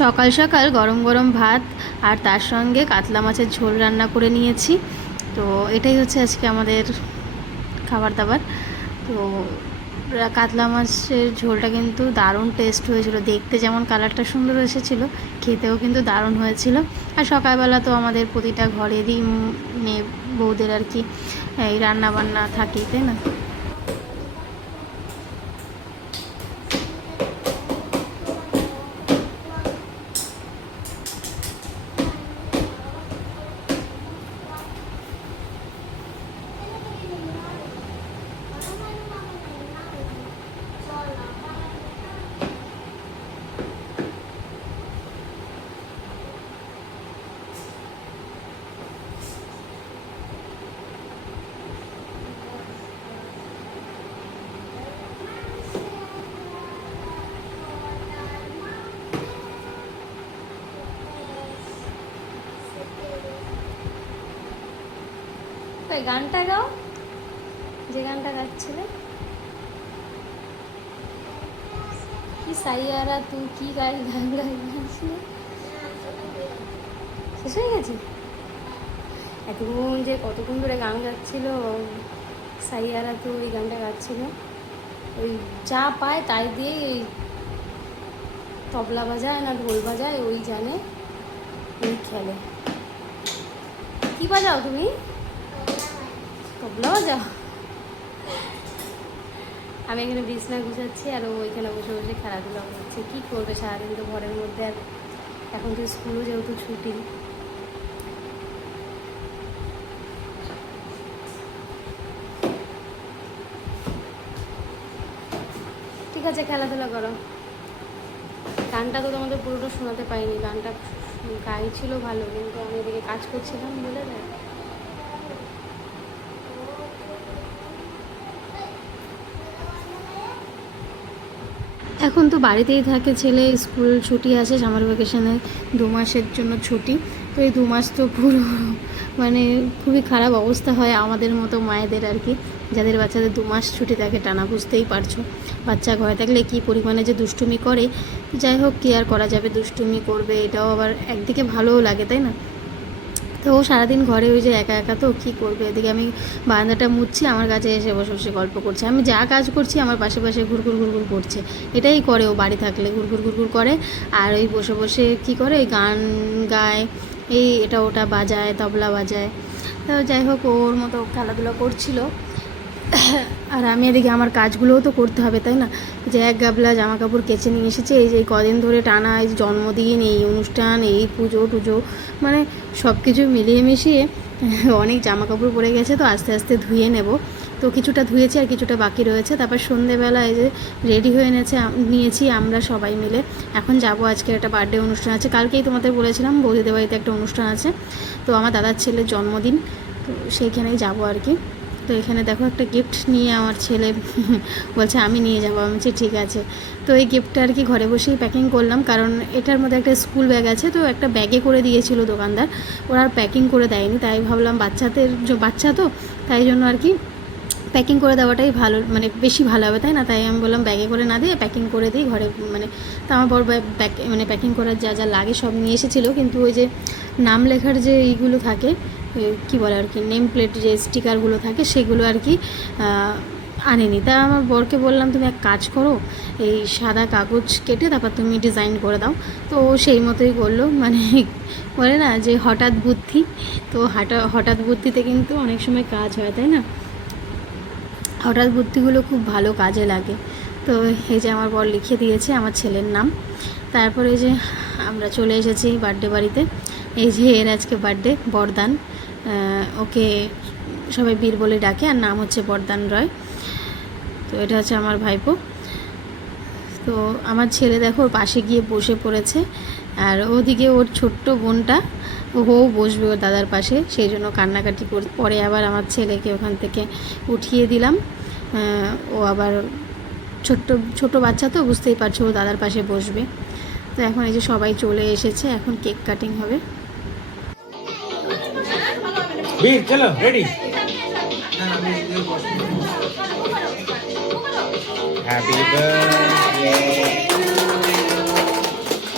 সকাল সকাল গরম গরম ভাত আর তার সঙ্গে কাতলা মাছের ঝোল রান্না করে নিয়েছি। তো এটাই হচ্ছে আজকে আমাদের খাবার দাবার। তো কাতলা মাছের ঝোলটা কিন্তু দারুণ টেস্ট হয়েছিল, দেখতে যেমন কালারটা সুন্দর এসেছিল, খেতেও কিন্তু দারুণ হয়েছিল। আর সকালবেলা তো আমাদের প্রতিটা ঘরেরই মেয়ে বউদের আর কি এই রান্নাবান্না থাকেই, তাই না? তাই গানটা গাও, যে গানটা গাচ্ছিলে। কি সাইয়ারা তুই কি গান গাইছিলে, শেষ হয়ে গেছে? এতক্ষণ যে কতক্ষণ ধরে গান গাচ্ছিল, সাইয়ারা তো ওই গানটা গাচ্ছিল, ওই যা পায় তাই দিয়ে তবলা বাজায় না ঢোল বাজায় ওই জানে, ওই খেলে। কি বাজাও তুমি? তবলা বাজাও? আমি এখানে বিছনা গুছাচ্ছি আর ও ওইখানে বসে বসে খেলাধুলা করছে। কি করবে সারাদিন তো ঘরের মধ্যে, আর এখন তো স্কুলও যেহেতু ছুটি। ঠিক আছে, খেলাধুলা করো। গানটা তো তোমাদের পুরোটা শোনাতে পারিনি, গানটা গাইছিল ভালো, কিন্তু আমি এদিকে কাজ করছিলাম বলে না। এখন তো বাড়িতেই থাকে ছেলে, স্কুল ছুটি আছে, সামার ভ্যাকেশনে 2 মাসের জন্য ছুটি। তো এই 2 মাস তো পুরো মানে খুবই খারাপ অবস্থা হয় আমাদের মতো মায়েদের আর কি, যাদের বাচ্চাদের 2 মাস ছুটি থাকে টানা। বুঝতেই পারছো বাচ্চা ঘরে থাকলে কি পরিমাণে যে দুষ্টুমি করে। যাই হোক, কি আর করা যাবে, দুষ্টুমি করবে, এটাও আবার একদিকে ভালোও লাগে, তাই না? তো ও সারাদিন ঘরে ওই যে একা একা, তো কী করবে। এদিকে আমি বারান্দাটা মুছছি, আমার কাছে এসে বসে বসে গল্প করছে। আমি যা কাজ করছি আমার পাশে পাশে ঘুরঘুর ঘুরঘুর করছে। এটাই করে ও বাড়ি থাকলে, ঘুরঘুর ঘুরঘুর করে। আর ওই বসে বসে কী করে, গান গায়, এই এটা ওটা বাজায়, তবলা বাজায়। তো যাই হোক, ওর মতো খেলাধুলা করছিল। আর আমি এদিকে আমার কাজগুলোও তো করতে হবে, তাই না? যে এক গাবলা জামা কাপড় কেচে নিয়ে এসেছে, এই যে কদিন ধরে টানা, এই জন্মদিন, এই অনুষ্ঠান, এই পুজো টুজো, মানে সব কিছু মিলিয়ে মিশিয়ে অনেক জামা কাপড় পরে গেছে। তো আস্তে আস্তে ধুয়ে নেব। তো কিছুটা ধুয়েছি আর কিছুটা বাকি রয়েছে। তারপর সন্ধেবেলা এই যে রেডি হয়ে নিয়েছি আমরা সবাই মিলে। এখন যাব, আজকে একটা বার্থডে অনুষ্ঠান আছে, কালকেই তোমাদের বলেছিলাম বৌদিদের বাড়িতে একটা অনুষ্ঠান আছে। তো আমার দাদার ছেলের জন্মদিন, তো সেইখানেই যাব আর কি। তো এখানে দেখো একটা গিফট নিয়ে আমার ছেলে বলছে আমি নিয়ে যাবো। আমি বলছি ঠিক আছে। তো এই গিফটটা আর কি ঘরে বসেই প্যাকিং করলাম, কারণ এটার মধ্যে একটা স্কুল ব্যাগ আছে, তো একটা ব্যাগে করে দিয়েছিল দোকানদার, ওরা আর প্যাকিং করে দেয়নি। তাই ভাবলাম বাচ্চা তো, তাই জন্য আর কি প্যাকিং করে দেওয়াটাই ভালো, মানে বেশি ভালো হবে, তাই না? তাই আমি বললাম ব্যাগে করে না দিয়ে প্যাকিং করে দিই ঘরে। মানে তো আমার বড় মানে প্যাকিং করার যা যা লাগে সব নিয়ে এসেছিলো, কিন্তু ওই যে নাম লেখার যে এইগুলো থাকে, কী বলে আর কি, নেম প্লেট যে স্টিকারগুলো থাকে, সেগুলো আর কি আনেনি। তা আমার বরকে বললাম তুমি এক কাজ করো, এই সাদা কাগজ কেটে তারপর তুমি ডিজাইন করে দাও। তো ও সেই মতোই করলো, মানে বলে না যে হঠাৎ বুদ্ধি, তো হঠাৎ বুদ্ধিতে কিন্তু অনেক সময় কাজ হয়, তাই না? হঠাৎ বুদ্ধিগুলো খুব ভালো কাজে লাগে। তো এই যে আমার বর লিখে দিয়েছে আমার ছেলের নাম। তারপরে যে আমরা চলে এসেছি বার্থডে বাড়িতে। এই যে এর আজকে বার্থডে, বরদান, ওকে সবাই বীর বলে ডাকে, আর নাম হচ্ছে বরদান রয়। তো এটা হচ্ছে আমার ভাইপো। তো আমার ছেলে দেখো ওর পাশে গিয়ে বসে পড়েছে, আর ওদিকে ওর ছোট্ট বোনটা, ও বসবে ওর দাদার পাশে, সেই জন্য কান্নাকাটি করে। পরে আবার আমার ছেলেকে ওখান থেকে উঠিয়ে দিলাম। ও আবার ছোট বাচ্চা তো, বুঝতেই পারছো, ও দাদার পাশে বসবে। তো এখন এই যে সবাই চলে এসেছে, এখন কেক কাটিং হবে। চলো রেডি। হ্যাপি বার্থডে,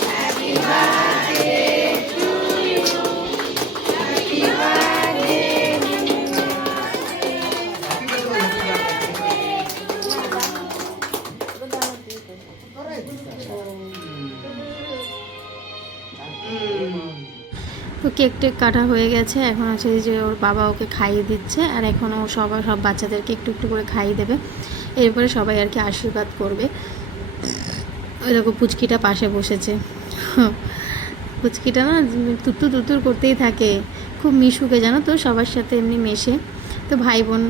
হ্যাপি তো কেক টেক কাটা হয়ে গেছে, এখন আছে যে ওর বাবা ওকে খাইয়ে দিচ্ছে, আর এখন ও সব বাচ্চাদেরকে একটু একটু করে খাইয়ে দেবে। এরপরে সবাই আর কি আশীর্বাদ করবে। ওই দেখো পুচকিটা পাশে বসেছে, পুচকিটা না তুত্তুর তুত্তুর করতেই থাকে, খুব মিশুকে জানো তো, সবার সাথে এমনি মেশে। তো ভাই বোন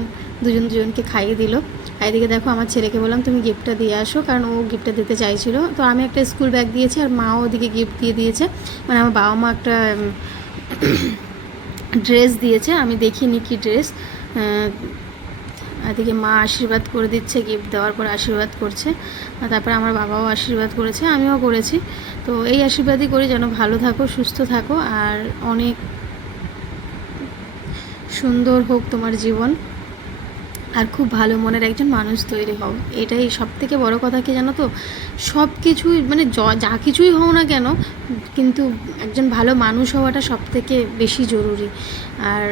দুজনকে খাইয়ে দিল। আর এদিকে দেখো আমার ছেলেকে বললাম তুমি গিফটটা দিয়ে আসো, কারণ ও গিফটটা দিতে চাইছিল। তো আমি একটা স্কুল ব্যাগ দিয়েছি, আর মাও ওদিকে গিফট দিয়ে দিয়েছে, মানে আমার বাবা মা একটা ড্রেস দিয়েছে, আমি দেখিনি কি ড্রেস। এদিকে মা আশীর্বাদ করে দিচ্ছে, গিফট দেওয়ার পর আশীর্বাদ করছে, আর তারপরে আমার বাবাও আশীর্বাদ করেছে, আমিও করেছি। তো এই আশীর্বাদই করি যেন ভালো থাকো, সুস্থ থাকো, আর অনেক সুন্দর হোক তোমার জীবন, আর খুব ভালো মনের একজন মানুষ তৈরি হও। এটাই সব থেকে বড় কথা, কি জানো তো, সব কিছুই মানে যা কিছুই হও না কেন, কিন্তু একজন ভালো মানুষ হওয়াটা সব থেকে বেশি জরুরি। আর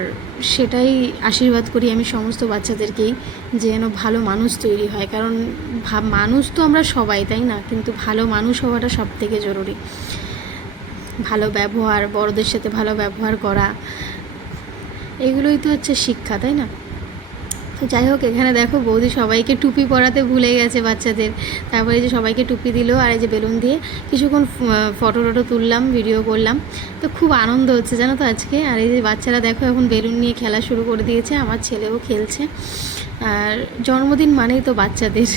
সেটাই আশীর্বাদ করি আমি সমস্ত বাচ্চাদেরকেই, যে যেন ভালো মানুষ তৈরি হয়, কারণ মানুষ তো আমরা সবাই, তাই না, কিন্তু ভালো মানুষ হওয়াটা সব থেকে জরুরি। ভালো ব্যবহার, বড়দের সাথে ভালো ব্যবহার করা, এগুলোই তো হচ্ছে শিক্ষা, তাই না। তো যাই হোক, এখানে দেখো বৌদি সবাইকে টুপি পরাতে ভুলে গেছে বাচ্চাদের, তারপরে যে সবাইকে টুপি দিল, আর এই যে বেলুন দিয়ে কিছুক্ষণ ফটো টটো তুললাম, ভিডিও করলাম। তো খুব আনন্দ হচ্ছে জানো তো আজকে। আর এই যে বাচ্চারা দেখো এখন বেলুন নিয়ে খেলা শুরু করে দিয়েছে, আমার ছেলেও খেলছে। আর জন্মদিন মানেই তো বাচ্চাদের,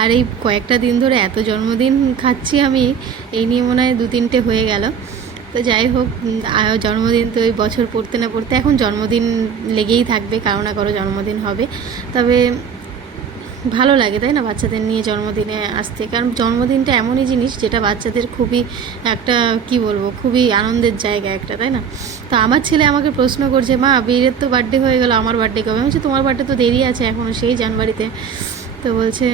আর এই কয়েকটা দিন ধরে এত জন্মদিন খাচ্ছি আমি, এই নিয়ে মনে হয় 2-3টে হয়ে গেল। তো যাই হোক, জন্মদিন তো ওই বছর পড়তে না পড়তে এখন জন্মদিন লেগেই থাকবে, কারো না কারো জন্মদিন হবে। তবে ভালো লাগে, তাই না, বাচ্চাদের নিয়ে জন্মদিনে আসতে, কারণ জন্মদিনটা এমনই জিনিস যেটা বাচ্চাদের খুবই একটা কি বলবো, খুবই আনন্দের জায়গা একটা, তাই না। তো আমার ছেলে আমাকে প্রশ্ন করছে, মা বীরের তো বার্থডে হয়ে গেল, আমার বার্থডে কবে? আমি বলছি তোমার বার্থডে তো দেরি আছে এখনও, সেই জানুয়ারিতে। তো বলছে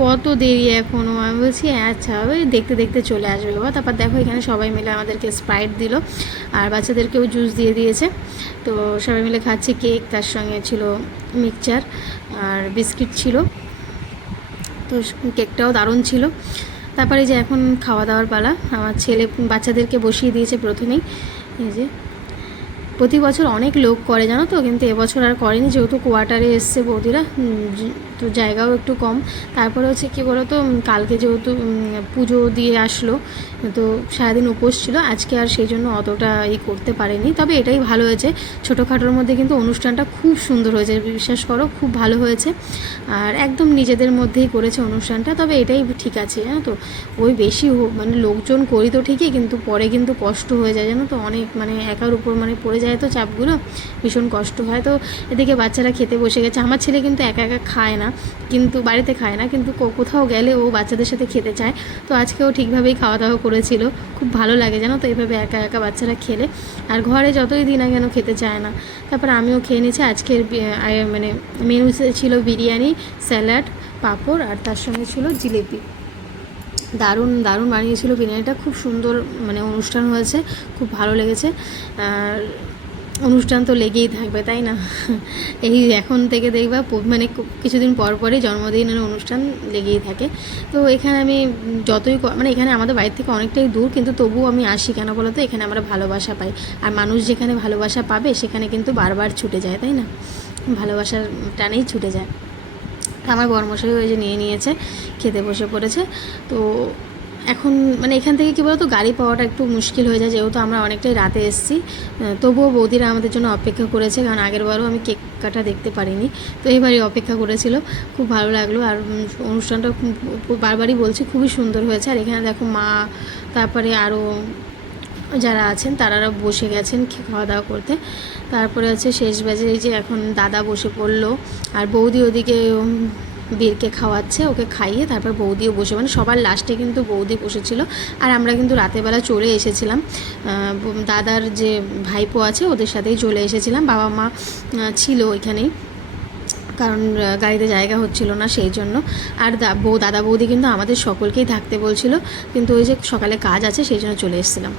কত দেরি এখনও? আমি বলছি আচ্ছা ওই দেখতে দেখতে চলে আসবে বাবা। তারপর দেখো এখানে সবাই মিলে আমাদেরকে স্প্রাইট দিল, আর বাচ্চাদেরকেও জুস দিয়ে দিয়েছে। তো সবাই মিলে খাচ্ছি কেক, তার সঙ্গে ছিল মিক্সচার আর বিস্কিট ছিল। তো কেকটাও দারুণ ছিল। তারপরে যে এখন খাওয়া দাওয়ার পালা, আমার ছেলে বাচ্চাদেরকে বসিয়ে দিয়েছে প্রথমেই। এই যে প্রতি বছর অনেক লোক করে জানো তো, কিন্তু এবছর আর করেনি, যেহেতু কোয়ার্টারে এসছে বৌদিরা, তো জায়গাও একটু কম। তারপরে হচ্ছে কী বলো তো, কালকে যেহেতু পুজো দিয়ে আসলো, তো সারাদিন উপোস ছিল আজকে, আর সেই জন্য অতটা করতে পারেনি। তবে এটাই ভালো হয়েছে, ছোটোখাটোর মধ্যে কিন্তু অনুষ্ঠানটা খুব সুন্দর হয়েছে, বিশ্বাস করো খুব ভালো হয়েছে। আর একদম নিজেদের মধ্যেই করেছে অনুষ্ঠানটা, তবে এটাই ঠিক আছে জানো তো। ওই বেশি মানে লোকজন করি তো ঠিকই, কিন্তু পরে কিন্তু কষ্ট হয়ে যায় জানো তো, অনেক মানে একার উপর মানে পড়ে যায় তো চাপগুলো, ভীষণ কষ্ট হয়। তো এদিকে বাচ্চারা খেতে বসে গেছে। আমার ছেলে কিন্তু একা একা খায় না, কিন্তু বাড়িতে খায় না, কিন্তু কোথাও গেলে ও বাচ্চাদের সাথে খেতে চায়। তো আজকেও ঠিকভাবেই খাওয়া দাওয়া করেছিল, খুব ভালো লাগে জানো তো এভাবে একা একা বাচ্চারা খেলে, আর ঘরে যতই দিন না কেন খেতে চায় না। তারপর আমিও খেয়ে নিয়েছি। আজকের মানে মেনুতে ছিল বিরিয়ানি, স্যালাড, পাঁপড়, আর তার সঙ্গে ছিল জিলিপি। দারুণ দারুণ বানিয়েছিল বিরিয়ানিটা, খুব সুন্দর মানে অনুষ্ঠান হয়েছে, খুব ভালো লেগেছে। আর অনুষ্ঠান তো লেগেই থাকবে, তাই না। এই এখন থেকে দেখবা মানে কিছুদিন পর পরই জন্মদিনের অনুষ্ঠান লেগেই থাকে। তো এখানে আমি যতই মানে এখানে আমাদের বাড়ির থেকে অনেকটাই দূর, কিন্তু তবুও আমি আসি কেন বলো তো, এখানে আমরা ভালোবাসা পাই, আর মানুষ যেখানে ভালোবাসা পাবে সেখানে কিন্তু বারবার ছুটে যায়, তাই না, ভালোবাসার টানেই ছুটে যায়। আমার বরমশাই ওই যে নিয়ে নিয়েছে, খেতে বসে পড়েছে। তো এখন মানে এখান থেকে কী বলতো, গাড়ি পাওয়াটা একটু মুশকিল হয়ে যায়, যেহেতু আমরা অনেকটাই রাতে এসেছি। তবুও বৌদিরা আমাদের জন্য অপেক্ষা করেছে, কারণ আগেরবারও আমি কেক কাটা দেখতে পারিনি, তো এবারই অপেক্ষা করেছিল। খুব ভালো লাগলো, আর অনুষ্ঠানটা বারবারই বলছি খুবই সুন্দর হয়েছে। আর এখানে দেখো মা, তারপরে আরও যারা আছেন তারা বসে গেছেন খাওয়া দাওয়া করতে। তারপরে আছে শেষ বাজে, এই যে এখন দাদা বসে পড়লো, আর বৌদি ওদিকে বীরকে খাওয়াচ্ছে, ওকে খাইয়ে তারপর বৌদিও বসে, মানে সবার লাস্টে কিন্তু বৌদি বসেছিল। আর আমরা কিন্তু রাতেরবেলা চলে এসেছিলাম, দাদার যে ভাইপো আছে ওদের সাথেই চলে এসেছিলাম, বাবা মা ছিল ওইখানেই, কারণ গাড়িতে জায়গা হচ্ছিল না সেই জন্য। আর দাদা বৌদি কিন্তু আমাদের সকলকেই থাকতে বলছিল, কিন্তু ওই যে সকালে কাজ আছে সেই জন্য চলে এসেছিলাম।